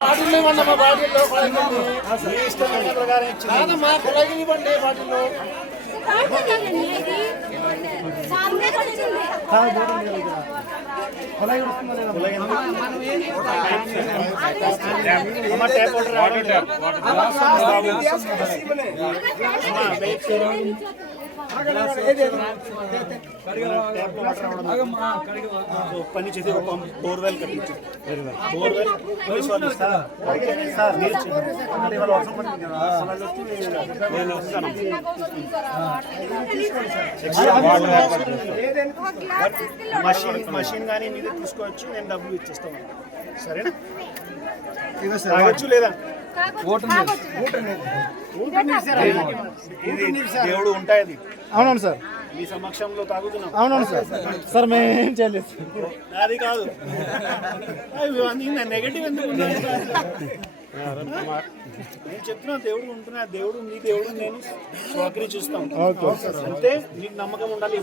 బాటిల్లో బాటిల్లో కాదమ్మా కొలగివ్వండి బాటిల్లో పని చేసి ఒక బోర్వెల్ కట్టించు బోర్వెల్ మషిన్ కానీ మీదే తీసుకోవచ్చు నేను డబ్బులు ఇచ్చేస్తాను సరేనా తాగొచ్చు లేదా దేవుడు ఉంటాయి అది అవునవును సార్ మీ సమక్షంలో తాగుతున్నాం అవునవును సార్ సార్ మేమేం చేయలేదు అది కాదు నెగటివ్ ఎందుకు నేను చెప్తున్నా దేవుడు ఉంటున్నా దేవుడు నీ దేవుడు నేను స్వాకరి చూస్తాం అంతే నీకు నమ్మకం ఉండాలి